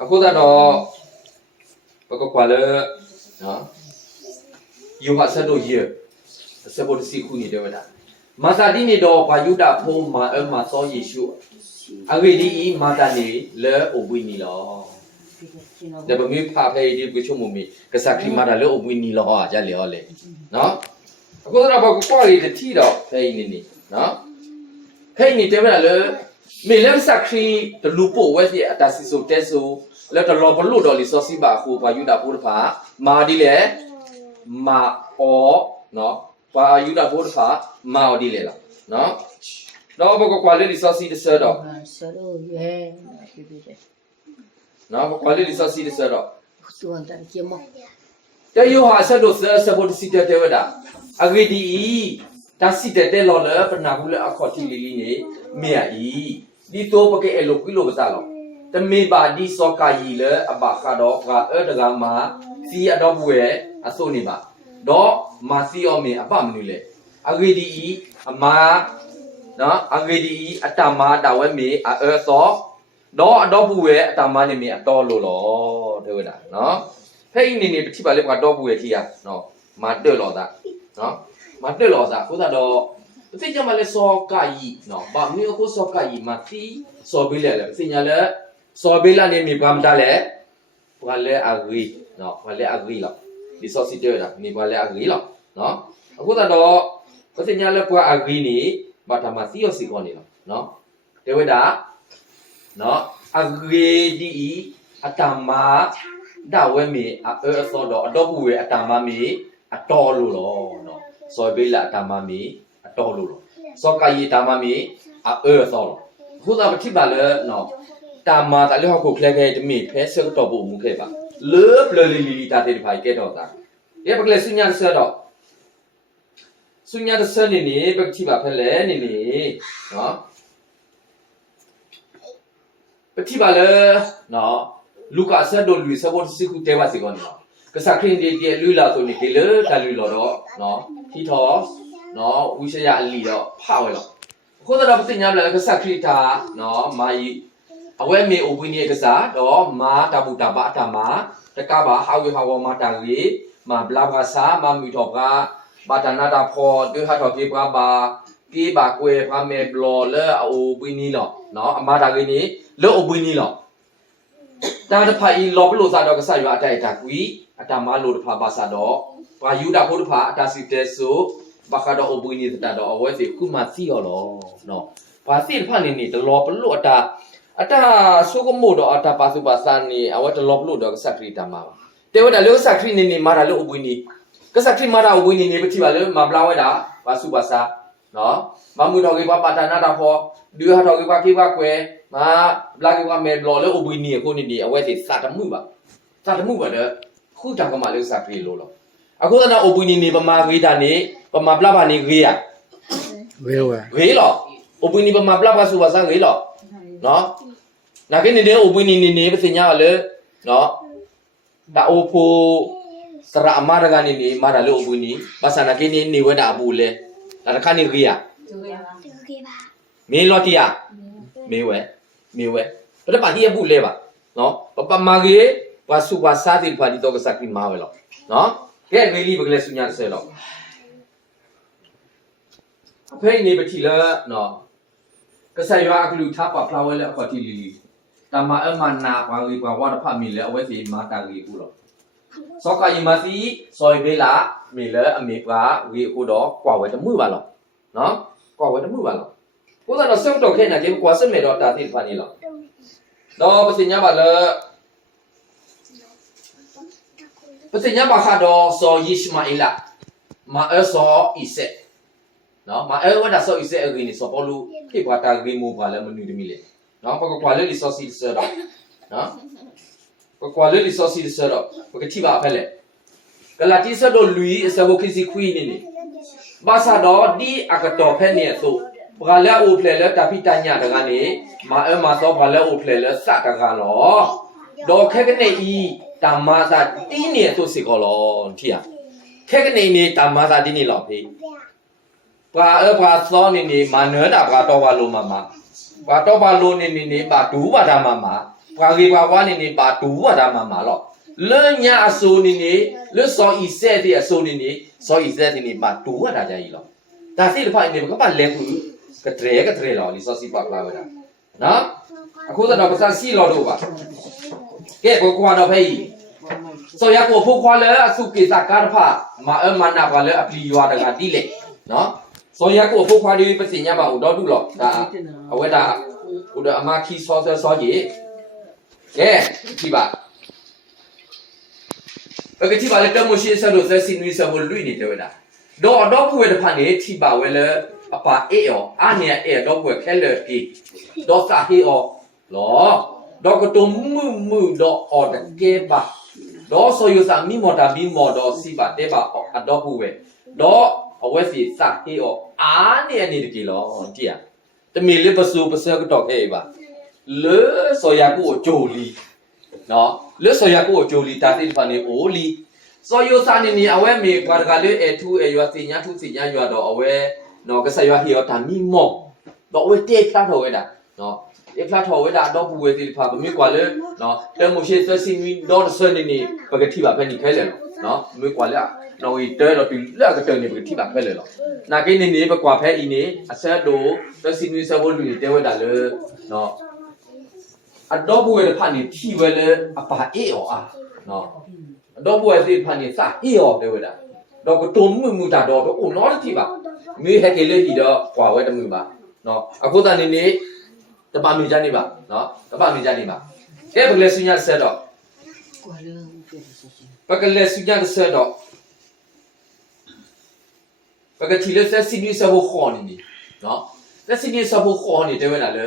Aku tak ada pokok kuala, you hak satu ye, sebut siku ni dia dah. Masa ni do payu dah pun masa Yesus. Hari ni masa ni le obui ni lah. Dah bagi pakai di buku mumi, kesakri masa le obui ni lah aja le oleh, no? Aku tak ada pokok kuala ni tidak kayak ini, no? Kayak ini dia dah le. Milam sakri terlupa wajib atas isu tesu, lalu terlalu perlu doli sosi bahu payu dapur pa, ma dile, ma o, no, payu dapur pa, ma o dile lah, no. No, pokok kuala di sosi desedok. No, kuala di sosi desedok. Tuan tak kiamat. Jadi you hasa dosa sebut sida dewa dah. Agri di, tasi tete lola pernah gula akoti lili ni, miai. Di tu pakai elok kilo besar lo. Tapi badi sokai le abah kado ka dagama si ada buat aso ni ba. Do masih ome apa menule. Agri di ama, na agri di atama dawe me so. Do ada buat atama ni me atau lo tu dah. No. Hei ni peci balik pada buat dia. No. Mada lo tak. No. Mada lo tak. Aku tak ada. Tapi jangan malah sokai, no. Bab ni aku sokai mati sobila le. Mesti nyala sobila ni mi pram dale. Pale agri, no. Pale agri lah. Di sosial dah. Ni pale agri lah, no. Aku tak ada. Mesti nyala puak agri ni, bata mati o sikon ni lah, no. Dewa dah, no. Agri di atama dawe mi so do buwe atama mi atolu lo, no. Sobila atama mi atau dulu, so kaya tamami, solo. Huda berarti bala, no. Tamah tak boleh aku kelak demi pesel tu bu mungkin ba. Lep lili tadi dipakai kita tak. Dia pakai sunya sedok. Sunya sed ni berarti ba pele ni, no. Berarti bala, no. Luka sedok lui sebut siku tewa sikon no. Kesakrin dia lui lah tu ni kele, tak lui lah no. Kita no, usia ali lo, power lo. Kau tak dapat nyamla kesakri ta, no, mai. Awak me ubuni kesah, do, ma tabu tabak tama, tekaba hawa ma tari, ma blabasa, ma mitobra, batana dapo, dua hatoki berapa, ki bakwe pame blo le ubuni lo, no, ma tari ni le ubuni lo. Dah dapat ilo perlu sado kesah juga ada itakui, ada malu dapat bahasa do, payu dapat dapat ada sitesu. Baka do obu ni tak ada awak sih, ku masih Allah, no. Pasti depan ini terlalu perlu ada suku muda ada pasu pasan ni awak terlalu perlu do kesakri tamam. Dewa dah lu kesakri ni marah lu obu ni, kesakri marah obu ni betul balu mablawa dah pasu basa, no. Mamu do kita pada nada po, dua do kita kita kue, ma belagi kita meblo lu obu ni aku ni awak sih satamu ba dah, ku tak kemalu kesakri lu lo. Aku tak nak obu ni pemagri dah ni. Pemabla ni ria. Ria lo. Ubin ni pemabla pasu bahasa ria lo. No. Nak ni dia ubin ni pastinya le. No. Tak upu serak amar dengan ini marah le ubin ni. Bahasa nak ni weda abu le. Nak kan ni ria. Melo dia. Mewe. Pada pagi abu le ba. No. Papa magi pasu bahasa di pagi tu kesakri mawe lo. No. Kayak beli begitu sunya selo. Apa ini betul no. Kesayang aku lupa apa flower le apa tili. Tama mana pagi pagi apa mila awak si mata ribu lo. Sokai masih soy bela mila amipra ribu do kuat temu balo. No, kuat temu balo. Kita nak sem tu kena jadi kuasa merah tadi pani lo. Do pastinya balo. Pastinya bahasa do so Ismaila. Ma so Isaac. No, ma wada so ise agini so polu ki pata rimu pala menu de mile. No, pokok kuala li so si sero. No. Pokok kuala li so si sero. Pokok tiba pele. Kelati sa do lui sa bo kisi kui ni. Bahasa do di akato pe ni so. Pala o plele tapi tanya dengan ni, ma so pala o plele sa daga lo. Do kekene I tamasa ti ni so sikolo tia. Kekene ni tamasa di ni lo pi. Pra so ni mana dah pra to balu mama. Pra to balu ni ba du ba da mama. ဘာကြီးဘာဝါနေနေပါတူဝတာမှာလောလွန်ညာအစိုးနေနေလွတ်စောဤဆက်တဲ့အစိုးနေနေစောဤဆက်နေနေပါတူဝတာကြကြီးလောဒါစိတဖိုင်နေကပါလဲကူကတရေလောလီစောစီပါလာဝတာနော်အခုတော့ပစစီလောတော့ပါကဲကိုကွာတော့ဖေးဆိုရကိုဖုတ်ခွာလဲအစုကိစ္စကားဖာမနာပါလဲအပလီရွာတကတိလေနော်ဆိုရကိုဖုတ်ခွာဒီပစညပါဦးတော့တူလောဒါအဝဲတာဟိုအမခီစောကြီးကဲဒီပါပကတိပါလေတမရှိဆလို့သက်စီနွေးဆဘလွိနေတယ်ဝဲတာတော့ဘွေတဖာနေထိပါဝဲလဲအပါအေယောအာနီအေတော့ဘွေခဲလေကီတော့စာဟီအောလောတော့ကတုံမှုတော့အော်တကဲပါတော့ဆိုရစာမီမော်တာဘီမော်တော့စီပါတဲပါအတော့ဘွေတော့အဝဲစီစာဟီအောအာနီအနေတကီလောကြည့်ရတမီလေးပစုကတော့ခဲပါလေဆိုရကိုဂျိုလီနော်လေဆိုရကိုဂျိုလီတာတိဖာနေအိုလီဆိုရစာနေအဝဲမေဘာကလေးအထူးရွာစီညာရွာတော့အဝဲနော်ကဆရွာဟီယောတာမီမောတော့ဝဲတေဖလာထော်ဝဲတာနော်တေဖလာထော်ဝဲတာတော့ဘူးဝဲတိဖာဘမေကွာလေနော်တဲမိုရှိသစီမီတော့ဆွနေနေပကတိပါဖဲနေခဲလေနော်မေကွာလေနော်ဝီတဲတော့ဒီလက်ကတဲနေပကတိပါဖဲလေလောနာကိနေနေပကွာဖဲအီနေအဆက်တို့သစီမီဆဘလူနေတဲဝဲတာလေနော်အတော့ဘူးဝဲဖာနေထီဝဲလေအပါအေအောအာနော်အတော့ဘူးဝဲတိဖာနေစာအေအောတဲဝဲတာတော့ကတုံမှုတာတော့အိုနော်တိပါမေဟက်ကလေးဒီတော့ကွာဝဲတမှုပါနော်အခုတန်နေတပါမီကြနေပါနော်တပါမီကြနေပါကဲပကလေးစညာဆက်တော့ပကလေးစညာဆက်တော့ပကတိလေးဆက်စီနီဆဘခေါ်နေနော်လက်စီနီဆဘခေါ်နေတယ်ဝဲလာလေ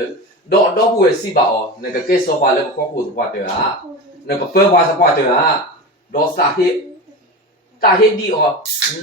တော့ဘွေစီပါအောနကကဲဆောပါလေခေါ်ကိုသွားတယ်ဟာနကပဲပါစပွားတယ်ဟာတော့စာဟိတာဟိဒီအော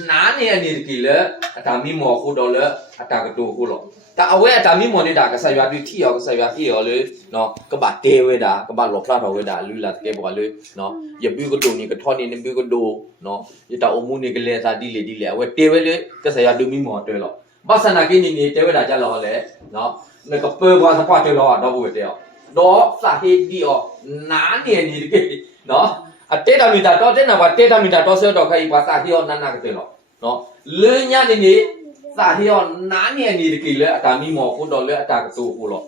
နာနေအနေကလေးအတာမီမောခုတော့လေအတာကတူခုလို့တာအဝဲအတာမီမောနေတာကဆရွာပြီးထီရောကဆရွာအေးရောလေနော်ကဘာတေဝဲတာကဘာလောဖလာတော်ဝဲတာလူလာကဲပေါ်လေနော်ရပြီးကတူနေကထောနေနေပြီးကတူနော်ရတာအမှုနေကလေးစာဒီလေအဝဲတေဝဲလေကဆရွာဒူမီမောတွဲလို့ဘာစနာကိနေနေတေဝဲတာကြလောလေနော်နကပဲဘာစပွားတွဲလို့တော့ဘွေတဲ့တော့စာဟိဒီအောနာနေနေကနော်အတေတာမီတာတော့တဲ့နာဘာတေတာမီတာတော့ဆောတော့ခိုင်ပါစာဟီယောနာနာကတဲ့လို့နော်လေညနေနေစာဟီယောနာနေနေတကီလေအတာမီမောကိုတော့လေအတာကတူကိုလို့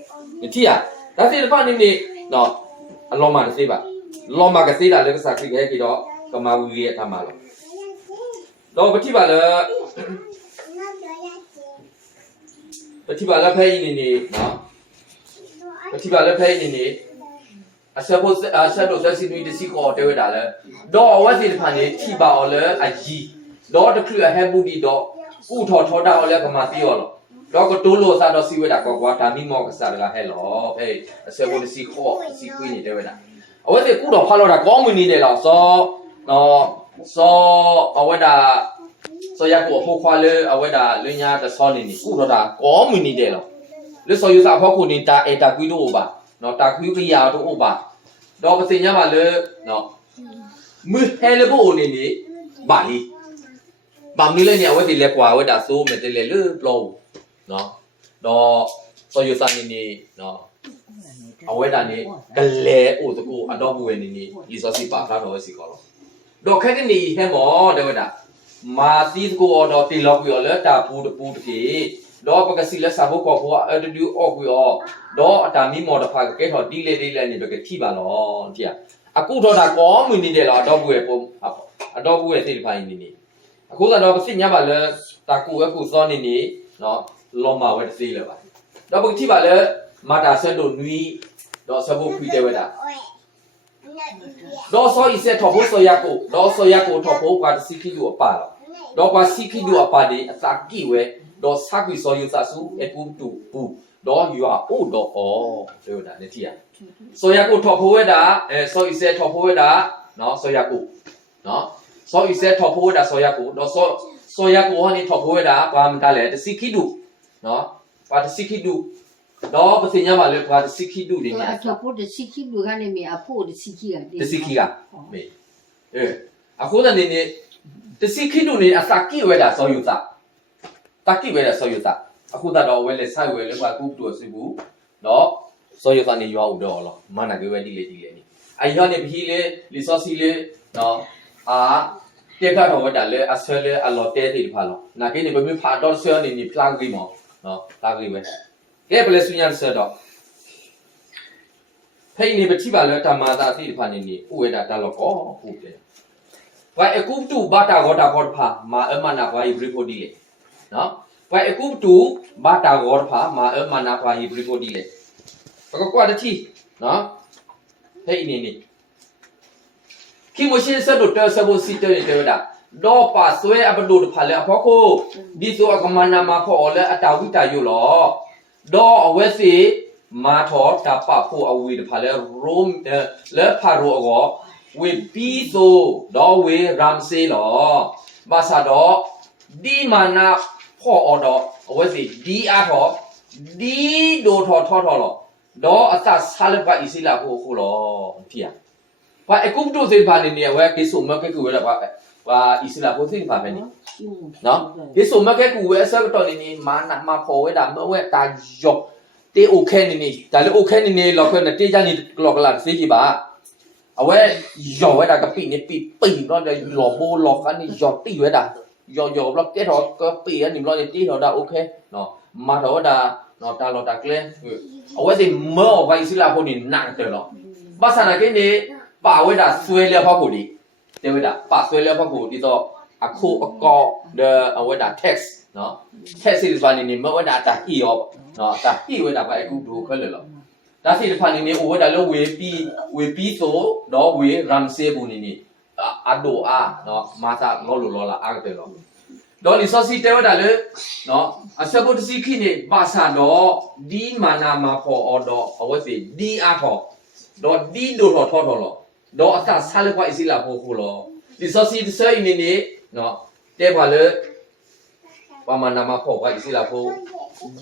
တိရဒါစီတဖာနေနေနော်အလောမတစေးပါလောမကစေးတာလေကစားခိခဲကြီးတော့ကမာဝီရဲ့အထမလို့တော့ပတိပါလေပတိပါလေဖဲနေနေနော်ပတိပါလေဖဲနေနေအဆက်ဖို့အဆက်တော့ဆက်စီနွေးတစီကောတဲဝဲတာလေတော့ဝက်စီတဖာနေထိပါအော်လေအကြီးတော့တခုအဟဲဘူးဒီတော့ကုထောတာအော်လေကမာတီရောလို့တော့ကတိုးလို့စားတော့စီဝဲတာကွာဒါမိမောကစားတကဟဲလောဟဲ့အဆက်ဖို့တစီခေါ်စီကွေးနေတဲဝဲတာအဝဲစီကုတော့ဖာလို့တာကောင်းမင်းနေတယ်လားစောနော်စောအဝဲတာစောရကိုဖို့ခွာလေအဝဲတာလင်းညာတစောနေနေကုတော့တာကောင်းမင်းနေတယ်လားလေစောယူစားဖို့ကိုနေတာအေတာကွီးတော့ပါနော်တာခွေးပြရတော့ဥပါတော့ပစင်ညပါလေနော်မဟဲလေဘိုနေနေဘာလီဘာမီလေနေအဝဲဒီလေကွာဝဲတာဆိုးမယ်တယ်လေလေပလောနော်တော့ဆိုရစာနေနေနော်အဝဲတာနေကလေအိုတကူအတော့ဘွေနေနေဒီစောစီပါတာတော့စီကောတော့ခက်နေဟဲမောတဲ့ဝဲတာမာတီကိုတော့တီလောက်ပြောလေတာပူတကေတော့ပကစီလက်စာဖို့ကောဖို့အတူတူအော့ကွေအော်တော့အတာမီမော်တဖာကဲတော့ဒီလေနေတော့ကထိပါလောကြည့်အခုတော့ဒါကောမီနေတယ်လားအတော့ဘူးရဲ့ပုံအတော့ဘူးရဲ့တိဖိုင်းနေအခုကတော့ပစိညပါလေတာကူအခုစောနေနေနော်လောမဝဲစီလေပါတော့ပကထိပါလေမာတာဆက်တို့နွီတော့ဆဖို့ခွေတဲ့ဝဲတာတော့စောဤဆက်ထော်ဖို့စောရကိုတော့စောရကိုထော်ဖို့ကစီခီလူအပါတော့ကစီခီလူအပါဒီအစာကိဝဲတော့စာကွေစောယူစာစုအကူတူပူတော့ယူအိုတော့အော်ပြောတာနေတိရစောရကိုထော်ဖို့ဝဲတာစောဤဆက်ထော်ဖို့ဝဲတာနော်စောရကိုနော်စောဤဆက်ထော်ဖို့ဝဲတာစောရကိုတော့စောရကိုဟောနေထော်ဖို့ဝဲတာဘာမှတလဲတစီခီတူနော်ဘာတစီခီတူတော့ပစညပါလေဘာတစီခီတူနေညာထော်ဖို့တစီခီလူကနေမြေအဖို့တစီခီကတစီခီကမေအခုတနေနေတစီခီတူနေအစာကိဝဲတာစောယူစာတာကိဝဲတာစောယူစာအခုတော့ဝဲလေဆိုင်ဝဲလေဘာကူတူစီဘူးနော် စောရကနေရွာဦးတော့လောမနာကြွယ်ဒီလေဒီလေနီအယောနေပြီလေလီစောစီလေနော်အာတေကတော့ဝတာလေအဆွဲလေအလောတဲတိဖာလောနာကိနေဘမီဖာတော့ဆွဲနေနီဖလာဂီမောနော်ဖလာဂီပဲကဲဘယ်လဲဆွညာဆွဲတော့ဖိနေပတိပါလေတမာတာတိဖာနေနီဥဝေတာတလောကောဟုတ်တယ်ဝိုင်အကုတူဘာတာဂောတာခေါ်ဖာမာအမနာဝိုင်ဘရီပိုဒီလေနော်ဝိုင်အကုတူဘာတာဂောဖာမာအမနာဝိုင်ဘရီပိုဒီလေဘကကွာတတိနော်ဖိနေနီခိမရှင်ဆတ်တော့ဆဘစီတဲတဲဒါဒေါ်ပါဆွဲအပဒုဖာလေအဖို့ကိုဒီဆိုအကမနာမဖော်လေအတာဝိတာယိုလောဒေါ်အဝဲစီမာထောတပဖို့အဝီတဖာလေရုံလေဖာရောအောဝေပီဆိုဒေါ်ဝေရမ်စေလောဘာသာတော့ဒီမနာဖော်အော်တော့အဝဲစီဒီအားထောဒီဒိုထောထောထောလောဒေါ်အသဆာလပအီစီလာဖို့ခုလောဖီယာဘာအကုပတိုစေပါနေနေဝဲကိစုမကကူဝဲဘာအီစီလာဖို့စေပါပဲနေနော်ကိစုမကကူဝဲဆက်တော့နေမာနာမဖော်ဝဲတာမဝဲတာယောတေโอเคနေဒါလေโอเคနေလောက်ခွနဲ့တေးကြနေကလောကလာစေးကြည့်ပါအဝဲယောဝဲတာကပိနေပိပိတော့လေလောဘလောကနေယောတိဝဲတာယောဘလောကဲတော့ကပိအနေလောနေတေးတော့ဒါโอเคနော်မာတော့ဒါနော်တာလောတာကလဲအဝဲစီမောဝိုင်စီလာဖို့နေနန့်တယ်နော်ဘာသာနာကိနေပါဝဲတာဆွဲလဲဖောက်ဖို့ဒီတေဝဲတာပါဆွဲလဲဖောက်ဖို့ဒီတော့အခုအကောအဝဲတာ text နော် text စီပါနေမဝဲတာတာဟီရောနော်တာဟီဝဲတာပါအခုဒိုခလဲလောဒါစီတဖာနေဝဲတာလို့ဝေပီဆိုတော့ဝေရမ်စေဘူးနေအဒိုအာနော်မာတာလောလိုလောလာအားတယ်လောဒေါ်လီစောစီတဲဝဲတာလေနော်အစပုတ်စီခိနေပါစာတော့ဒီမာနာမဖော်အော်တော့အဝဲစီဒီအားဖော်တော့ဒီဒိုတော့ထောထောလောတော့အသဆာလပွားအစီလာဖို့ခုလောဒီစောစီစဲနေနေနော်တဲပါလေပါမနာမဖော်ပွားအစီလာဖို့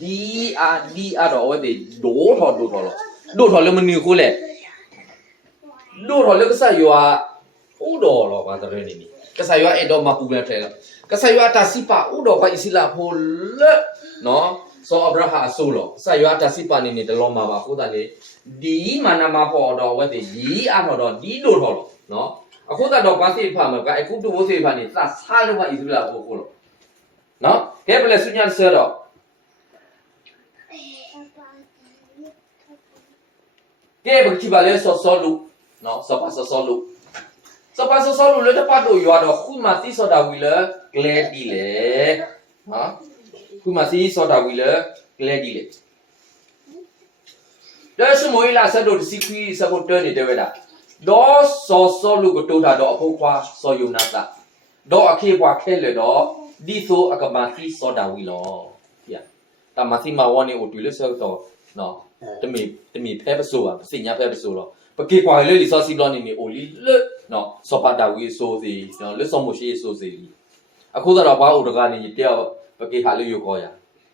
ဒီအားတော့ဝဲဒီဒိုထောလောဒိုထောလေမနီခုလေဒိုထောလေကစားရွာဥတော်လောပါတဲ့နေကစားရွာအဲ့တော့မပူလဲထဲလောကစားရွာတာစီပါဥတော်ပါအစီလာဖို့လေနော်စောအဗရာဟာဆိုလောစားရွာတာစီပါနေတလုံးမှာပါခုတည်းလေဒီမနာမဖော်တော့ဝဲဒီရီအားတော့ဒီဒိုထောလောနော်အခုတော့ဘာစီဖာမကအခုတူဝစီဖာနေသဆာလောပါအစီလာဖို့ခုလောနော်ကဲဘယ်လဲစွညာဆဲတော့ကဲဘယ်ကြည့်ပါလဲစောလူနော်စောပါစောလူလေတပတ်တော့ရွာတော့ခုမှသိစောတာဝီလေကလဲဒီလေဟာခုမှသိစောတာဝီလေကလဲဒီလေဒါစမွေးလာစတော့စီခွီစဖို့တဲနေတယ်ဝဲတာဒေါ်စောလူကတိုးတာတော့အဖို့ခွာစောယုံနာတာဒေါ်အခေပွားခဲလေတော့ဒီဆိုအကမသိစောတာဝီလောပြတမသိမဝနေအိုတူလေဆောတော့နော်တမီဖဲပဆိုပါစညာဖဲပဆိုတော့ပကေကွာလေလီစောစီလောနေနေအိုလီလေနော်စောပါတာဝီဆိုစီနော်လေစောမရှိဆိုစီအခုတော့ဘာအိုတကနေတယောက်ပကေဟာလေယောခေါ်ရ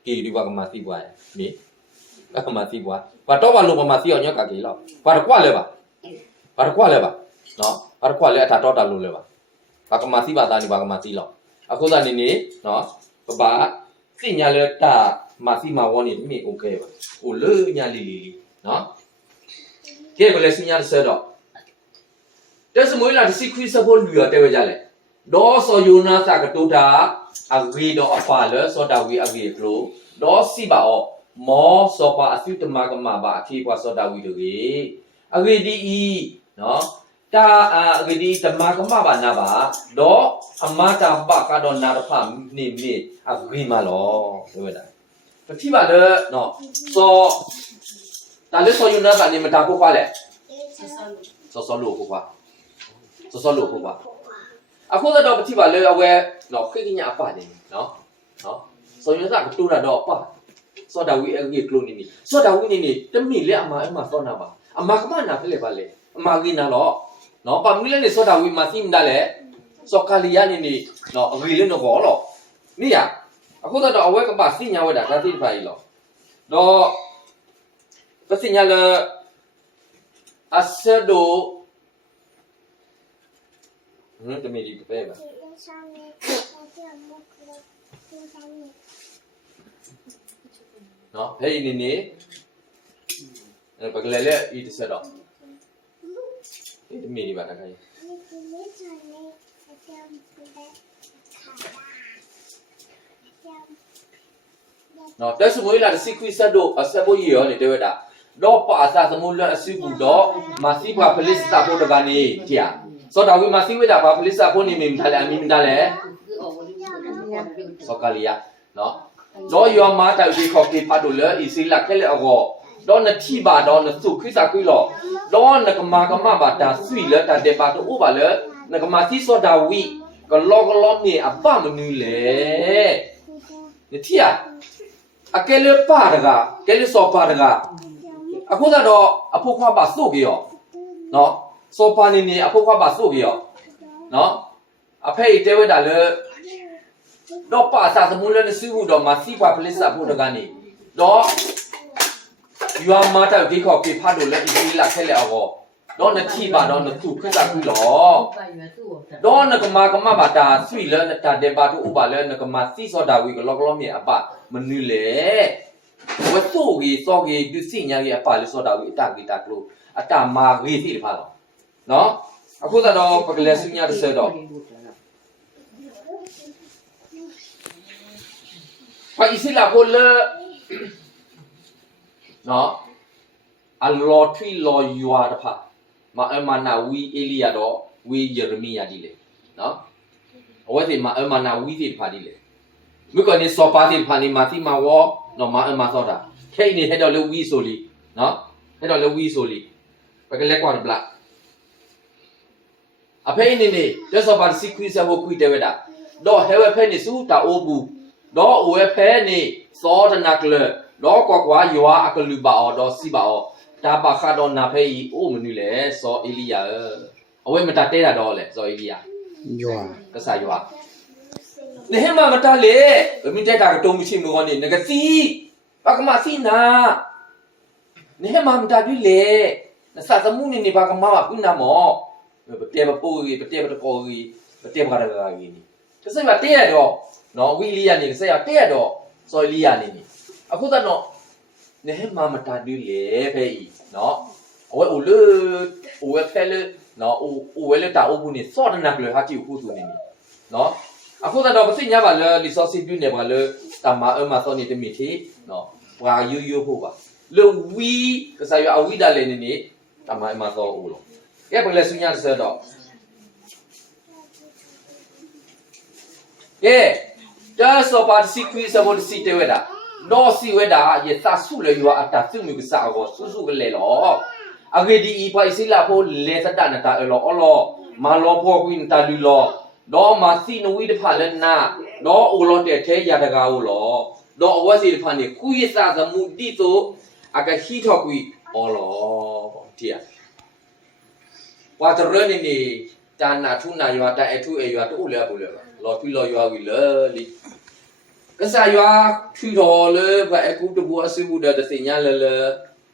ကေဒီဘာကမသိပွားရမီအကမသိပွားဘာတော့ဘာလို့မသိအောင်ညကကေလောက်ဘာတော့ကွာလဲပါနော်ဘာတော့ကွာလဲအထာတော့တာလို့လဲပါဘာကမသိပါသားနေဘာကမသိလောက်အခုသာနေနေနော်ဘာစညာလေတာမသိမဝနေမိโอเคပါဟိုလေညာလီနော်ကဲဘယ်လဲစညာဆဲတော့တက်စမွေးလာစီခွီစဖို့လူရတဲဝဲကြလေဒေါ်စောယုနာတာကတိုတာအဂီတော့အဖာလေစောတာဝီအဂီကလိုဒေါ်စီပါအောမောစောပါအသုတမကမပါအခေကွာစောတာဝီတို့ကြီးအဂီဒီဤနော်တာအဂီဒီတမကမပါနာပါဒေါ်အမတာပကတော့နာရဖနေမေအဂီမလောပြောတာပတိပါလေနော်စောတာလေစောယုနာကနေမတာဖို့ပါလေစောလို့ဖို့ပါစောလို့ဖို့ပါအခုတော့ပတိပါလေအဝဲနော်ခိကညာပါနေနော်စောယုနာကတူတာတော့ပါစောတာဝီအကြီးကလိုနေစောတာဝီနေတမိလေအမစောနာပါအမကမနာဖလေပါလေအမကြီးနာတော့နော်ပါမီလေစောတာဝီမသိမဒါလေစောကလီယာနေနော်အကြီးလေနော်ဘောလောနိယာအခုတော့အဝဲကပါစိညာဝဲတာဒါသိပါ E လောတော့ပစိညာလေအဆဒိုတမီဒီပဲပါနော်ဟဲ့နေ ဘကလေးလေဤတစ်ဆက်တော့ဒီမီဒီပါတခိုင်းနော်တက်စမွေးလာတဲ့စီကွီဆက်တို့အဆက်ဖို့ရရောနေတွေ့တာတော့ပါစာသမုလအစီကူတော့မစီပါပလစ်တာဖို့တကနေကြာစောတာဝီမစီဝေတာပါပလစ်တာဖို့နေမိမထားလေအမိမထားလေစောကလီယာနော်တော့ယောမာတိုင်ဒီခေါကေဖတ်လို့လေအစီလာခဲလေအောတော့နတိပါတော့နစုခိစာကွီလောတော့နကမာကမဘာတာဆွီလေတာတေပါတော့ဥပါလေနကမာစီစောတာဝီကလောမြေအပမနူလေနတိယအကဲလေပါတကကဲလေစောပါတကအခုတော့အဖို့ခွားပါစို့ကြရောနော်စောပါနေအဖို့ခွားပါစို့ကြရောနော်အဖေတဲဝဲတာလေတော့ပါစာသမုလနဲ့စီဘူးတော့မစီပါပလစ်စာဖို့တကနေတော့ယူအမတာဒီခေါ်ကေဖတ်လို့လည်းဒီလာခဲလေအောတော့နတိပါတော့နသူခက်တာကူလောတော့နကမာကမဘာတာဆွီလဲတာတေပါတူဥပါလဲနကမာစီစောတာဝီကလောမြေအပမနူလေဝတ်ဆိုကြီးစောကြီးဒီစိညာကြီးအပလေးစောတာဝီအတဂီတာကလို့အတမာကြီးစီတဖာတော့နော်အခုတော့ပကလေးစိညာတစ်ဆက်တော့ဖာအစီလာဖို့လေနော်အလော်ထရီလော်ယူအာတဖာမနာဝီအေလီယာတော့ဝီယေရမီယာဒီလေနော်အဝဲဒီမနာဝီဒီဖာဒီလေမြကနေစောပါဒီဖာနီမာတီမာဝေါနော်မစောတာခဲနေဟဲ့တော့လေဝီဆိုလီနော်ဟဲ့တော့လေဝီဆိုလီဘကလက်ကွာဘလာအဖေနေတက်စောပါစီကွီဆာဘကွီတဲဝဒါတော့ဟဲဝဲဖဲနေစူတာအိုဘူးတော့အဝဲဖဲနေစောတနာကလတော့ကွာယွာအကလူပါအော်တော့စီပါအော်တာပါခါတော့နာဖေးအိုမနူလေစောအေလီယာအဝဲမတတဲတာတော့လေစောအေလီယာယွာကစားယွာနေဟမမတလေဘမီတက်တာကတုံးမရှိမကောနေငကစီပကမစီနာနေဟမမတပြီလေနစသမုနေပါကမမကုနာမောပတေပပိုကြီးပတေပတကောကြီးပတေပကရဂါကြီးတစိမတဲရတော့နော်ဝီလီယာနေဆက်ရတဲရတော့စောအေလီယာနေအခုတော့နေဟမမတပြီလေဖေးနော်အဝဲအိုလေအိုဝဲဖဲလေနော်အိုဝဲလေတာအိုဘူးနေစောဒနာကလေဟာကြည့်ခုဆိုနေနော်အခုတော့ပစိညာပါလေလီစောစီပြနေပါလေတမအမစောနေတမီတီနော်ဘာယူဖို့ပါလေဝီကစားရအဝီဒါလေနေတမအမစောအိုလို့ကဲပလေဆုညာစတော့ကဲဒါစောပါစီကွီစဘောစီတေဝဒါတော့စီဝဲတာရသဆုလေယူအတာသူမျိုးကစားကောဆုကလေလောအဂေဒီပိုင်စီလာဖို့လေသတနာတာလောမာလောဖို့ကွင်းတာလူလောတော့မစီနဝီတဖာလဲနာတော့အိုလောတဲ့ထဲရတကားကိုလောတော့အဝက်စီတဖာနေခုရစသမှုတိတိုအကဟီထောက်ကွီအော်လောတိယဝါတရနေတာနာထုနာရွာတဲ့အထုအရွာတို့လဲဘူးလဲလောထွီလောရွာဝီလေလီကစားရွာထွီတော်လေဘအခုတဘူအစီဘူးတဲ့စညာလေ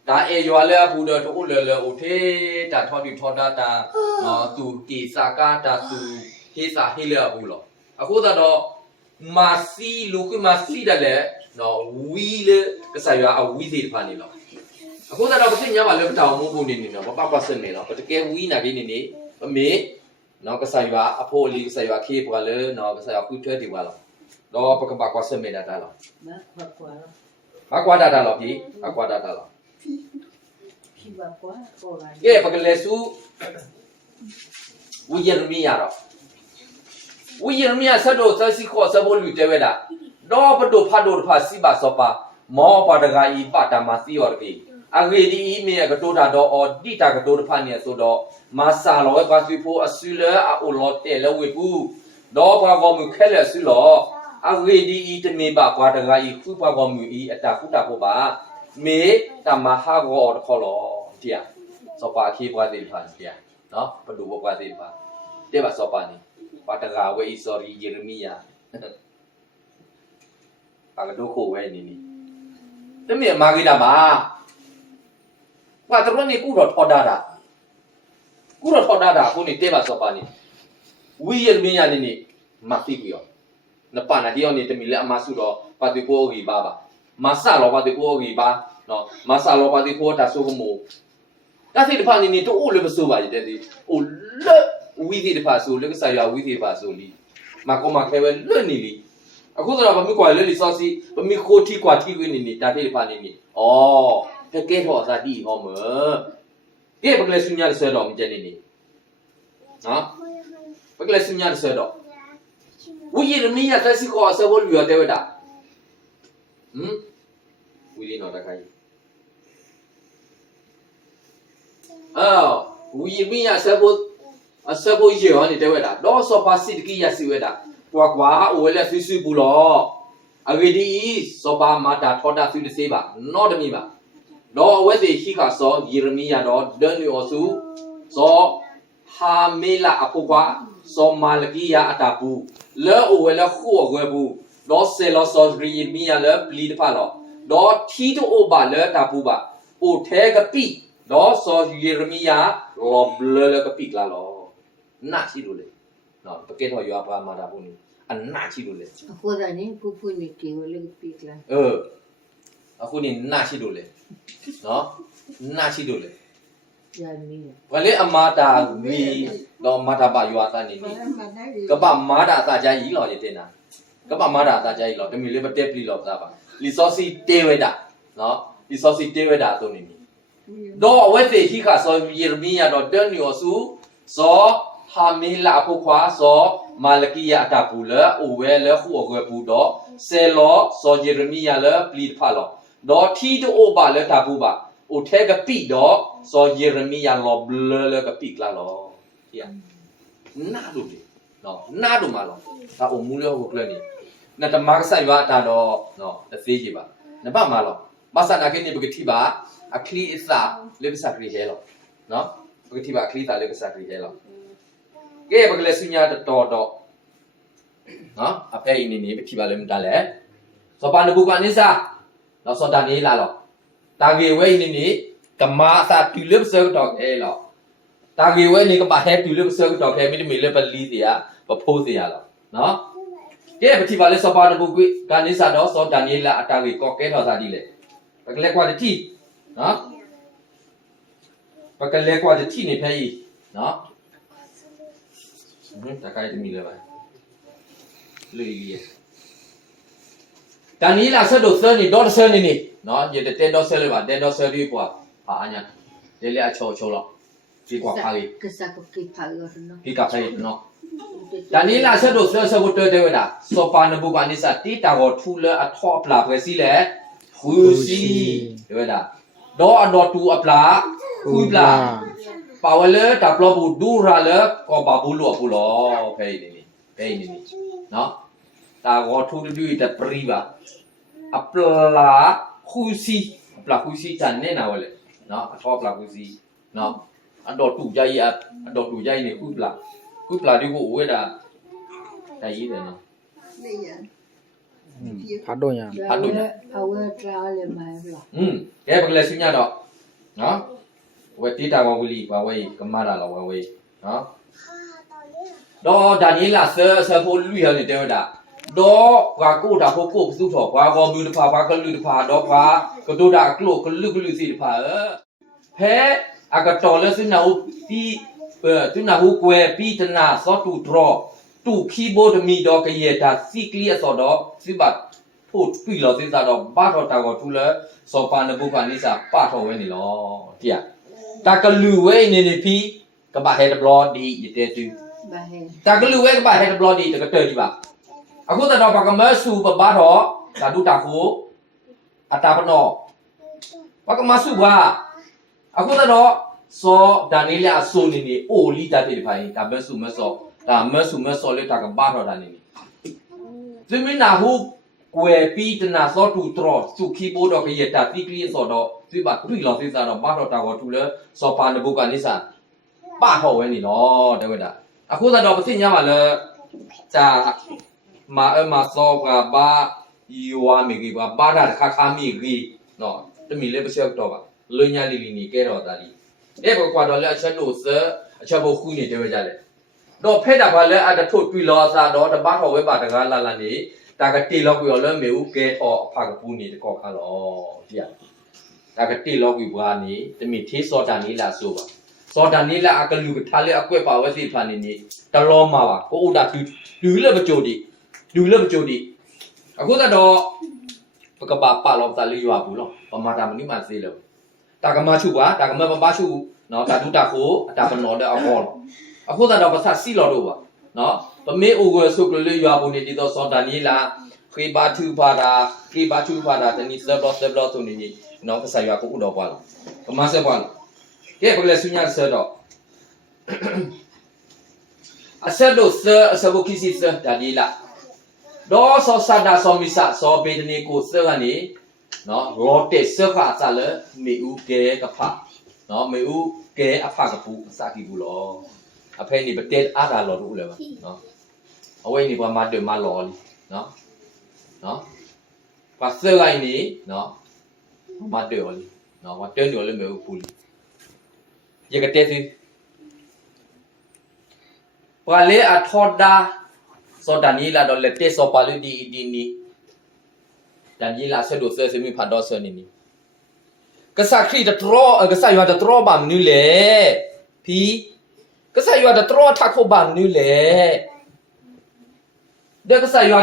ဒါအေရွာလေဘူးတဲ့တို့လေအိုထေတာထော်ဒီထော်တာနော်သူကေစာကာတာသူဟေးစာဟေးလေဘူးလောအခုတော့မာစီလူကမာစီတယ်လေနော်ဝီလေကစားရွာအဝီစီတဖာနေလောအခုတော့ပစိညာပါလေတောင်မိုးဘူးနေနော်ပစနေလောတကယ်ဝီနာဒီနေအမေနော်ကစားရွာအဖိုးလီကစားရွာခေးပွားလေနော်ကစားရွာခုထွဲတီပွားလောတော့ပကပကွာစမေတာတာလောမကွာတာလောပြီမကွာတာလောကဲပကလေစုဝီယရမီယာတော့ဝီယရမီယာဆတ်တော့စစီခေါ်စဘောလူတဲဝဲတာတော့ပတိုဖတ်တော့ဖတ်စီပါစောပါမောပါတကဤပတာမစီယော်ကေအဂေဒီအီမေကတိုတာတော့အော်တိတာကတိုတဖတ်နေဆိုတော့မာဆာလောပါစီဖိုအဆူလအိုလောတဲလဝေကူတော့ဘာကောမှုခဲလက်ဆူလောအဂေဒီအီတမေပါပါတကဤခုပါကောမှုဤအတာခုတာဖို့ပါမေတမဟာဂောခေါ်လောတရားစောပါခေပွားသေးဖာတရားနော်ပဒူပွားသေးဖာတဲ့ပါစောပါနေပါတကဝေဆော်ရီယေရမီယာပါကဒိုခိုဝဲနေနေတမေမာဂီတာပါပါတရနေကူတော့ထော်တာခုနေတဲ့ပါစောပါနေဝီယေရမီယာနေနေမသိဘူးရောနပါနာဒီယောနေတမီလေအမဆုတော့ပါတိပိုဂီပါမဆာလောပါတိပိုဂီပါ နော်မဆာလောပါတီဖို့တာဆိုကမို့ဒါစီတဖာနေနေတို့လည်းမဆိုပါရတဲ့ဒီဟိုလွတ်ဝီဒီတဖာဆိုလည်းကစားရဝီဒီတဖာဆိုလီမကောမခဲပဲလွတ်နေလီအခုတော့ဗမီကွာလေလီစောစီဗမီခိုတီကွာတီဝင်းနေဒါတိတဖာနေနေဩတကယ်ဟောသာတီဟောမကဲဘကလေးစညာဆွဲတော့မကျနေနေနော်ဘကလေးစညာဆွဲတော့ဝီရမီယာတစီခေါ်ဆဘောလူရတဲ့ဝတာဝီဒီနော်တခိုင်အော်ဝီမီယာဆဘောရေဟောနေတဲ့ဝတာတော့စောပါစစ်ကီယာစီဝတာကွာအိုလေဆွဆွဘူးလို့အဝီဒီစောပါမာတာထောတာဆွစေးပါနော်တမီပါတော့ဝဲစီခိခါစောယေရမီယာတော့ဒန်ယောစုစောဟာမေလာအပုကွာစောမာလကီယာအတာဘူးလဲအိုဝဲလဲခုဝဲဘူးတော့ဆေလောစောရီမီယာလဲပလီတဖာလို့တော့ထီတိုအိုပါလဲတာဘူးပါအိုထဲကပိတော့စောယေရမီယာလောဘလဲကပိကလာလို့နာရှိလို့လေနော်ပကက်တော့ရွာပါမာတာဘူးနေအနာရှိလို့လေ အခုဒါနေဖူဖူနေကေဝလေပိကလာ အခုနေနာရှိလို့လေနော်နာရှိလို့လေ ယာမီ ဘလေအမာတာဝီတော့မာတာပါရွာသားနေနေကပမာတာအသာကြကြီးလော်ရတဲ့နာကပမာတာအသာကြကြီးလော်တမီလေးမတက်ပလီလော်သားပါလီစောစီတေဝဒနော်လီစောစီတေဝဒဆိုနေပြီတော့အဝဲစီခိခါဆိုယေရမီယာတော့တန်နီယောစုစောဟာမီလာဖုခွာစောမာလကီယာအတာပူလအိုဝဲလခုအကွယ်ပူတော့ဆယ်လောစောယေရမီယာလပလီဖာလောတော့ထီတိုဘာလတာပူပါအိုထဲကပိတော့စောယေရမီယာလောဘလကပိကလာလောဒီယာနာလို့ဒီနော်နာလို့မလောဒါအမူလောကိုကလနေနတမကဆိုင်ပါတာတော့နော်တသေးကြီးပါနပမလောမဆနာကိနေပကတိပါအခလီအစာလေပစခရီဟဲလောနော်ပကတိပါအခလီတာလေပစခရီဟဲလောကဲပကလေစုညာတော်တော့နော်အဖေနေနေပတိပါလေမတလဲစောပါနဘူကနေစာနော်စောတာနေလာလောတာဂေဝဲနေနေကမာစာတူလပ်ဆောတော့အဲလောတာဂေဝဲနေကပါဟဲတူလပ်ဆောတော့ခဲမိတမီလေပလီစီယာပဖိုးစီယာလောနော်ကဲပတိပါလေစောပါနဘူကနေစာတော့စောတာနေလာအတာဂေကောကဲတော်စာဒီလေပကလေကွာတိနော်ပကလေကွာတိနေဖဲကြီးနော်တခိုင်တမီလေပါလူကြီးတန်နီလာဆက်တော့စနေတော့စနေနေနော်ရတဲ့တော့ဆဲလေပါတဲ့တော့ဆဲလေးကွာဟာအညာလေလေအချောချောလောက်ဒီကွာခါလေး ကစားကိုကိဖာရောနော် ဒီကဖိုင်နော်တန်နီလာဆက်တော့ဆဲဘတ်တဲဝဒါစောပါနဘူကနေစတီတာကိုထူလအထော့ပလာပဲစီလေခူစီဝဒါတော့အတော့တူအပလာခူပလာပါဝလေတပလဘူဒူရာလေကောဘာဘူးလို့ဘူးလို့ဖဲနေနေဖဲနေနေနော်တာကိုထူတူတပရီပါအပလာခူစီအပလာခူစီတန်နေနာဝလေနော်အထော့ပလာခူစီနော်အတော့တူကြိုက်အတော့တူကြိုက်နေခူပလာဒီကိုဝဲတာတိုင်ရည်တယ်နော် လေယာ ဖတ်တော့ရ အဝဲတရာလေမိုင်လား ကဲပကလေးစညတော့နော်ဝဲတီတာဝဝလီပါဝဲကမာလာလောဝဲနော်တော့ဒါနီလာဆာဖိုလူရနေတဲ့တာတော့ဘာကိုတာဖို့ကိုစုထော်ဘာကောမြူတဖာဘာကလူတဖာတော့ဘာကတိုတာကလုကလူစီတဖာဖဲအကတော်လဲစနဦးတီတူနာဟုကွယ်ပီတနာစောတူဒရောတူခီဘိုးဒမီတော့ကရတာစီကလီဆောတော့စီဘတ်ဖို့ပြီလို့စစ်သားတော့ဘာတော့တာကိုထူလဲစောပါနဘူပါနိစာပထော်ဝဲနေလောတိယတာကလူဝဲနေနေဖီကဘာဟဲဒဘလော်ဒီရတဲ့တူ ဘာဟဲ တာကလူဝဲကဘာဟဲဒဘလော်ဒီတကတဲ့ဒီပါအခုတော့ဘာကမဆူပဘာတော့ဒါဒူတာကိုအတာပနောဘာကမဆူဘာအခုတော့စောဒါနီလျာဆိုနေနေအိုလီတာတိဖိုင်ဒါမဆူမဆောဒါမဆူမဆောလေတာကဘာတော့ဒါနေနေဒီမနာဟုကွယ်ပီတနာစောတူထရစုခီဘိုးတော့ကရတာတိကလီဆောတော့ဒီပါတွေ့လောသိစားတော့ဘာတော့တာကိုထူလဲစောပါနဘုကနေစာပထော်ဝဲနေတော့တဲ့ဝဲတာအခုတော့ပစိညာမှာလဲဂျာမာစောကဘာယူဝါမီကဘာဒါခါမီကနော်တမီလေးပစက်တော့ပါလွညာလီလီနီကဲတော့တာလီအဲ့ဘကွာတော့လဲအချက်တို့စအချက်ဘခုနေတယ်ကြတယ်တော့ဖဲတာဘာလဲအတထုတ်တွေ့လောစားတော့တပတ်တော်ဝဲပါတကားလာလာနေတာကတီလောက်ပြောလဲမေဦးကဲတော့အဖကပူးနေတကောခါတော့ကြည့်ရ ဒါကတိလောကီဘွားနေတမီသေးစောတာနီလာဆိုပါစောတာနီလာအကလူကထားလေအကွက်ပါဝဲစီဖာနေနေတလောမှာပါကိုဥဒါလူလည်းမကြိုဒီအခုတော့ပကပါပါလောတာလေးရွာဘူးလောပမာတာမနိမစေလောတာကမချုပါတာကမပပချုနော်တာဒုတာကိုအတာပနောတဲ့အခေါ်လောအခုတော့ပစစီလောတော့ပါနော်ပမေအိုကိုဆုကလေးရွာဘူးနေဒီတော့စောတာနီလာခေဘာသူပါတာတနီစဘလောဆိုနေနော်ကစားရွာကိုဥတော်ပါလောပမာဆက်ပါလောကဲပကလေးဆုညာဆက်တော့အဆက်တော့အစဘကိစီစဒါဒီလာဒေါ်ဆောဆာဒါဆောမီဆာဆောဘေဒနီကိုစကနေနော်ရောတက်စခါဆာလမေဦးကဲကဖနော်မေဦးကဲအဖကပူစာကီဘူးလောအဖေနေပတက်အားတာလောတို့လည်းပါနော်အဝိနေပေါ်မှာတွေ့မှာလောလီနော်ပါစလိုက်နေနော်မှာတွေ့လီနော်ဝတ်တယ်လို့လည်းမေဦးပူလီရကတက်စီပါလေအထောဒါစောဒနီလာတော့လက်တက်စောပါလူဒီနီဒန်ကြီးလာဆက်လို့ဆက်စမီဖတ်တော့ဆနေနီကစားခရီတထရောကစားရွာတထရောပါမနူးလေဖီကစားရွာတထရောထခုပါမနူးလေတဲ့ကစားရွာ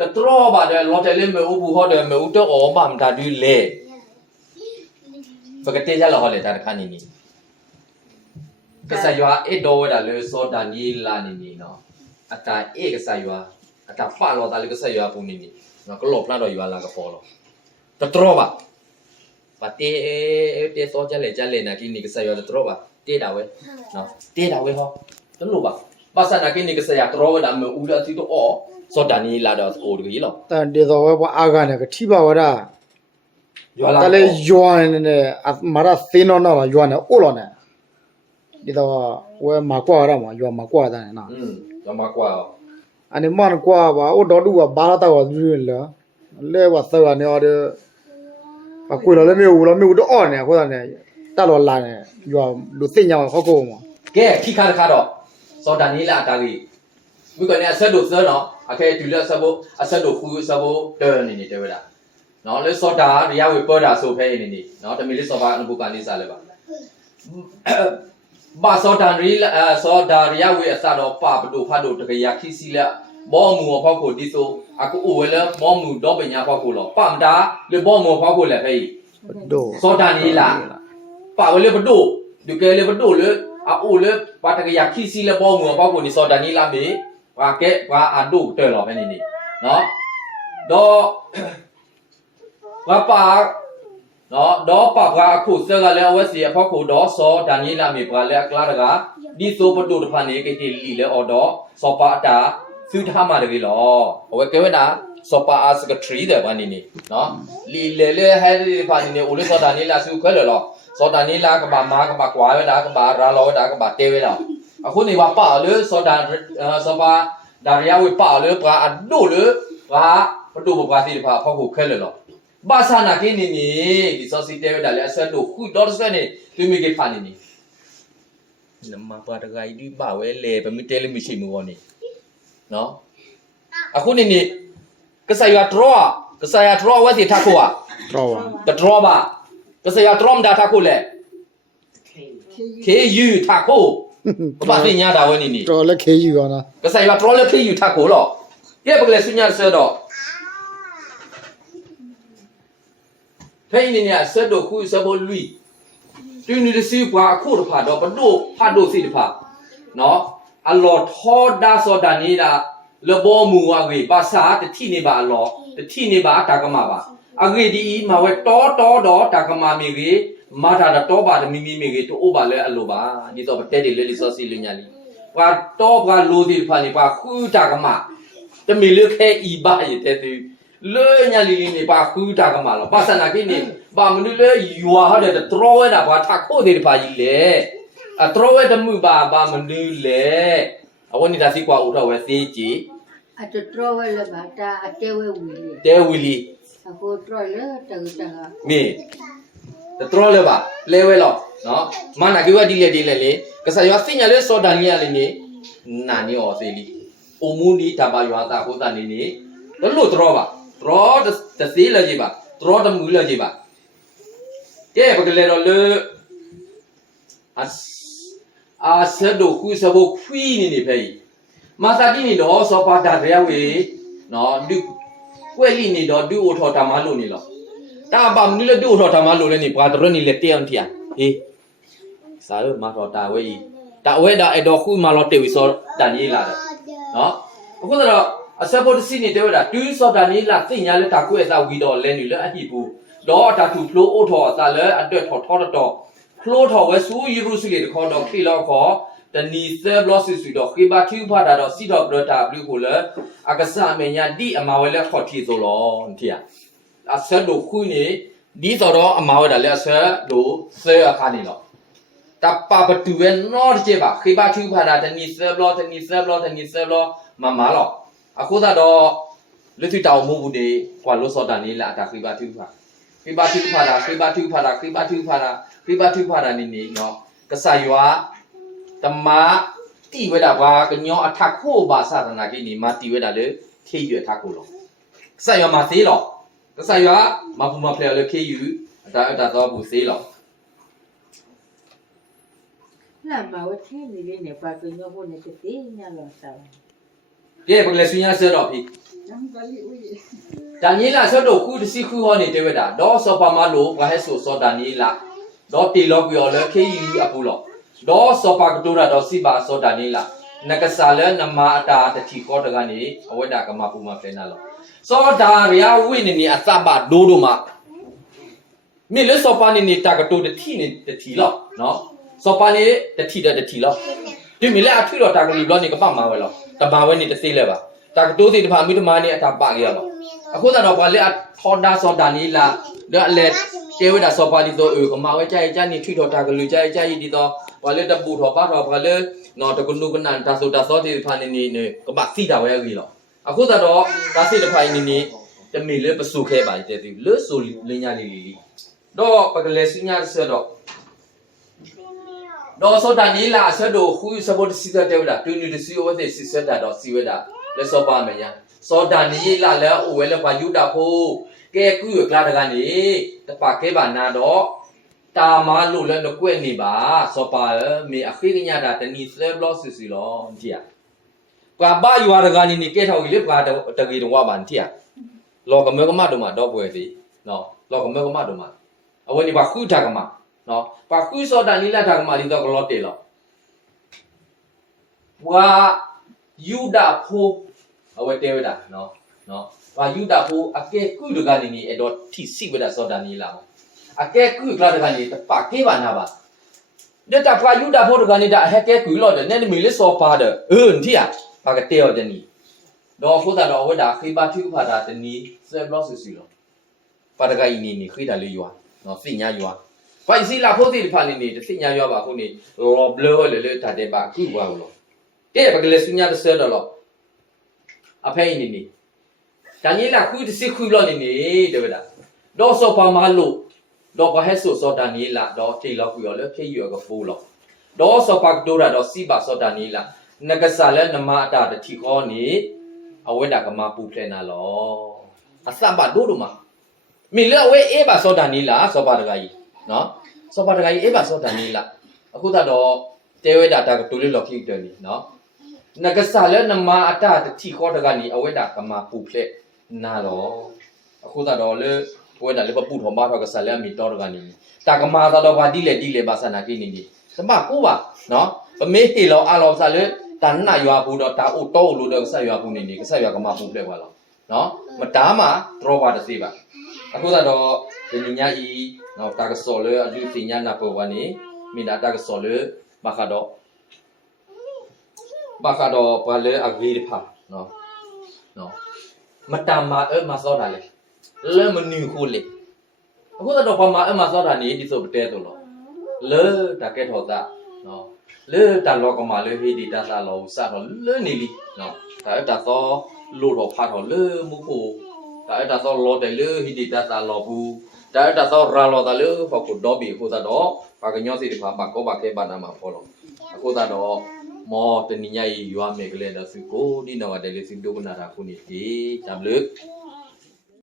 တထရောပါတဲ့လော်တယ်လေမေဦးဘူးဟောတယ်မေဦးတော့အော်ပါမတာဒူးလေပကတဲ့ရလာဟောလေတာခါနေနီကစားရွာအတော်ဝဒါလေစောဒနီလာနေနော်အတာဧကစားရွာအတာဖလောတာလေကစားရွာပုံနေနော်ကလော့ဖလာတော့ရွာလာကပေါ်တော့တထရောပါပါတေစောကြလေနာကိနိကစားရွာတထရောပါတေးတာဝဲနော်တေးတာဝဲဟောတလို့ပါစနာကိနိကစားရွာတထရောဝဒါမေဦးလာစီတော့အော်စောဒနီလာတော့အိုဒီလော တန်တေတော်ဝဲအာဂနဲ့ကတိပါဝရ ရွာလာ တလေယွာနဲ့မရသင်းတော့နော်ယွာနဲ့အိုလောနဲ့ဒီတော့ဝဲမကွာရမှာယွာမကွာတဲ့နော် ရွာမှာကွာ အနေမန်ကွာပါအိုတော်တူကဘာတော့ဒူးလဲလဲဝသရနေရအကွေလောလည်းမျိုးလောမျိုးတော့အော်နေခေါ်တယ်တက်လောလာနေယွာလူသိညာခေါကိုမှာ ကဲခိခါတခါတော့စောဒနီလာတာကြီးမိကနေအဆက်တို့စနော်အခဲဒူလက်ဆဘအဆက်တို့ခူဆဘတဲနေတယ်ဝဲလားနော်လေစောဒါရဝေပေါ်တာဆိုဖဲနေနော်တမီလေးစောပါအနုပကလေးစားလဲပါဘာစောဒန်ရီစောဒါရဝေအစတော့ပပတို့ဖတ်တို့တကရခိစီလက်ဘောမူဖောက်ကိုဒီဆိုအခုအိုဝဲလဲဘောမူတော့ပညာဖောက်ကိုလောပမတာလေဘောမူဖောက်ကိုလဲဖဲ တို့ စောဒန်နီလာပဝဲလေပတို့ဒီကဲလေပတို့လေအိုလေပါတကရခိစီလက်ဘောမူဖောက်ကိုဒီစောဒန်နီလာမေဘာကဲဘာအဒုတဲလောဖဲနေနော်တော့ဘာပါနော်တော့ပါကအခုစကလည်းအဝစီအဖောက်ကိုတော့စောဒန်နီလာမေပါလေကလာကဒီဆိုပတို့တဖာနေကတိလီလေအော်တော့စောပါတာသူထားမှာတကယ်လောအဝကဲဝတာစောပါအစကထရီတဲ့ဘာနေနော်လီလေလေဟဲဒီဖာနေအိုလေစောဒန်နီလာစုခွဲလောစောဒန်နီလာကဘာမာကဘာကွာဝတာကဘာရာလောတာကဘာတဲဝဲတော့အခုနေပါပါလေစောဒန်စောပါဒါရရဝပါလေပါအဒိုလေဘာပတူပပါစီဖာဖောက်ကိုခွဲလောဘာသာနာကိနေနေဒီစောစီတဲဝတာလေအဆက်တို့ခုတော့ဆက်နေသူမိကေဖာနေနမပါတကယ်ဒီပါဝဲလေပမီတဲလေမရှိမှုဘောနေနော်အခုနေကစားရထရောဝဲစီထားခိုอ่ะ တော့ပါ တထရောပါကစားရထရောမဒါထားခိုလေ KU ထားခိုဘာပညာတာဝဲနေ တော်လက်ခေးယူရောနော် ကစားရထရောလေ KU ထားခိုလောကဲပကလေဆုညာဆဲတော့ဖိနေနေဆက်တော့ခုစဘောလူတွင်းနေစီကွာအခုတဖာတော့ဘတို့ဖတ်တို့စီတဖာနော်အလောထောဒါစောဒနေတာလဘောမူဝဝေပါစာတတိနေပါလောတတိနေပါတာကမပါအဂေဒီမဝဲတော့တာကမမီကေမာတာတော့ပါမီမီကေတိုးပါလဲအလိုပါဒီတော့တဲ့တယ်လေစောစီလညာလီပါတော့ပါလိုဒီဖာနေပါခုတာကမတမီလခဲဤပါရတဲ့သူလေညာလီနေပါခုတာကမလောပါစနာကိနေပါမနုလေယူဟာတဲ့တရောဝဲတာပါထခိုးတယ်ပါကြီးလေအတရောဝဲတမှုပါမနုလေအဝနေတာစီကွာဦးတော့ဝဲသေးကြည် အတတော်ဝဲလဘာတာအတဲဝဲဝီလေ တဲဝီလီ အခုတော်လေတကူတက မေတတော်လေပါလဲဝဲလောနော်မနာကိဝဒီလေလေကစားရွာစညာလေစောဒန်ကြီးရလေနေနာနေော်စေလီအိုမူနီတဘာရွာတာဟိုတာနေလို့တော်ပါတော်တသေးလေကြီးပါတော်တမူလေကြီးပါ cái bậc lệ đó lỡ sẽ đồ khu sẽ bộ phi này phải mà sao đi này đó so ba đạt ra về nó được quay đi này đó được ô tô tham ăn luôn này lo ta bámนี่เลยดูโทรทำมารู้เลยนี่ปาตรนี่เลยเตี้ยนเถียเฮ้สารมาทอตาเว้ยตาเว้ยดาไอ้ดอกคุมาลอเตวิซอดานี่ล่ะเนาะအခုတော့အစပေါ်စီနေတယ်တူဆော့တာนี่ล่ะသိညာလဲတာကိုဲစားဝီတော့လဲနေလဲအဟိဘူးတော့တာတူဖလိုအိုထောတာလဲအတွက်ထောတော့ဖလိုထောဝဲဆူယူရုစီလေခေါ်တော့ခိလောက်ခေါ်တနီဆဲဘလော့စီစီတော့ခိဘာထူဖာတာတော့စီတော့ဘလတာဘလူကိုလဲအကစားမညာဒီအမဝဲလဲခေါ်ထီဆိုလောเถียအဆက်တို့ခုနေဒီတော့အမာဝဲတာလဲအဆက်တို့ဆဲအခါနေလောတပပတူဝဲနော်တကျေပါခိဘထူဖာတာတနီဆဲဘလောမမလောအခုတော့လူတီတောင်မှုဘူးဒီကွာလို့စောတာနေလာတာခိဘထူဖာတာနေနော်ကဆာယွာတမတိဝဲတာဘာကညောအထခိုးပါစာရနာကိနေမတိဝဲတာလေခေရွထခိုးလောကဆာယွာမသေးလောကဆာယွာမပူမဖလဲလေခေယူအတာတော့ဘူးသေးလော là bảo thế gì đây này bà cứ nhớ hôn này cái tí nha là sao ကဲဘယ်လဲဆွေးရဆဲတော့ပြီဒါနီလာဆောတော့ခုတစီခုဟောနေတယ်ဝဲတာတော့ဆောပါမလို့ဘာဟဲဆိုဆောဒါနီလာတော့တီလောပြောလေခေယူအပူလောတော့ဆောပါကတိုရာတော့စီပါဆောဒါနီလာနကဆာလဲနမအတာတတိခေါ်တကနေအဝဲတာကမပူမဖလဲနာလောဆောဒါရယာဝိနေနေအသဘဒိုဒိုမှာမြေလဲဆောပါနေနေတာကတိုတတိနေတတိလောနော်ဆောပါနေတတိလောဒီမြေလဲအထွေတော့တာကလူလောနေကပတ်မှာဝဲလောတဘာဝဲနေတသိလဲပါတာကတိုးစီတဖာမိတမာနေအတာပကြရပါအခုတော့ဘာလဲထော်ဒါဆောဒါနီလာလဲတေဝဒါဆောပါလီတော့ကမာဝဲကြိုက်ကြနေထွေတော့တာကလူကြိုက်ဒီတော့ဘာလဲတပူထော်ပါတော့ဘာလဲနော်တကနုကနန်ဒါဆောတီဖာနေကပတ်စီတာဝဲကြီးလောအခုတော့ဒါစီတဖာနေတမီလဲပစုခဲပါတဲ့ဒီလဲဆိုလင်းညာလီတော့ပကလဲစညာဆောတော့ဆောတာနီလာဆောတော့ခူးစဘောစီတဲ့ဝဲတာတူနီတစီဝဲတဲ့စီဆက်တာတော့စီဝဲတာလဲဆောပါမယ်ညာဆောတာနီလာလဲအိုဝဲလဲပါယူတာဖို့ကဲကူရကလာတကနေတပခဲပါနာတော့တာမလို့လဲကွဲ့နေပါဆောပါမေအခီကညာတာတနီဆဲဘလော့စီလောကြည့်ကွာဘာယူရကကနေနေကဲထောက်ကြီးလေကွာတကီတော့ဝပါန်ကြည့်လောကမဲကမတော့မှာတော့ပွဲစီနော်လောကမဲကမတော့မှာအဝဲနေပါခုတာကမှာနော်ပါခုဆောတာနီလာတာကမှာဒီတော့ကလော့တေလောဝါယူဒာဖိုအဝဲတဲဝတာနော်ဝါယူဒာဖိုအကဲကုဒကနေနေတော့ထိစိဝတာဆောတာနီလာအကဲကုကလာတကနေတပကေပါနာပါတဲ့တာဖာယူဒာဖိုဒကနေဒါဟဲကဲကုလောတဲ့နဲ့မီလေးဆောပါတဲ့တီယာပါကတဲော်တဲ့နီတော့ဖိုတာတော့ဝတာခိပါထုဖာတာတနီဆဲဘလော့စီလောပါတကအိနေခိတာလေးယွာနော်စိညာယွာဘာစီလာဖိုတီဖာနေနေစိညာယွာပါခုနေလောဘလောလေတာတဲ့ပါကုပါလို့တဲ့ပကလေးစိညာတဲ့ဆဲတော့အဖေနေနေဒါနီလာခုတစီခုလောနေနေတဲ့ဝတာတော့ဆောပါမလို့တော့ဘာဟဲဆိုဆောတာနီလာတော့ထေလောက်ကူရောလေခေယူကဖိုးလောတော့ဆောပါကတိုရာတော့စီပါဆောတာနီလာနကဆာလဲနမအတာတတိခေါ်နေအဝဲတာကမပူဖလဲနာလောအစပါဒိုတို့မှာမီလဲဝဲအေးပါဆောတာနီလာဆောပါတကကြီးနော်ဆောပါတကကြီးအေးပါဆောတာနီလာအခုတော့တဲဝဲတာကတူလေးလောက်ခိတယ်နီနော်နကဆာလဲနမအတာတတိခေါ်တကနေအဝဲတာကမပူဖလဲနာလောအခုတော့လေဝဲတာလေပပူထောမထောကဆာလဲမီတော်တကနေတာကမာတော့ဘာဒီလေပါစနာကိနေနေတမကိုပါနော်ပမေးဟေလောအလောဆာလေတန်နာရွာဘူးတော့တာအိုတော့လို့တော့ဆက်ရွာဘူးနေကဆက်ရွာကမပူပြဲပါလောနော်မတားမှာဒရောပါတစေပါအခုတော့ဒီညကြီးနော်တာကစော်လေအယူစညာနာပေါ်ဝနေမိနာတာကစော်လေဘာကတော့ဘာလေအဂီရဖာနော်မတားမှာမစောတာလေလဲမနူခိုးလေအခုတော့ဘာမှမစောတာနေဒီဆိုပတဲတော့လဲတာကဲထောတာနော်လေတာလောကမှာလေဟိဒီတာသာလောစတော့လဲနေလီနော်ဒါတာတော့လို့တော့ဖာတော့လေမူဖို့ဒါတာတော့လောတယ်လေဟိဒီတာသာလောဘူးဒါတာတော့ရာလောတာလေဖကုတော့ဘီခုတော့ဘာကညောစီဒီဖာဘာကောဘာခဲဘာနာမှာဖော်လို့အခုတော့မောတနိညာယီရွာမေကလေးတော့စုကိုဒီနော်တယ်လေစင်ဒုကနာတာခုနေဒီတမ်လေ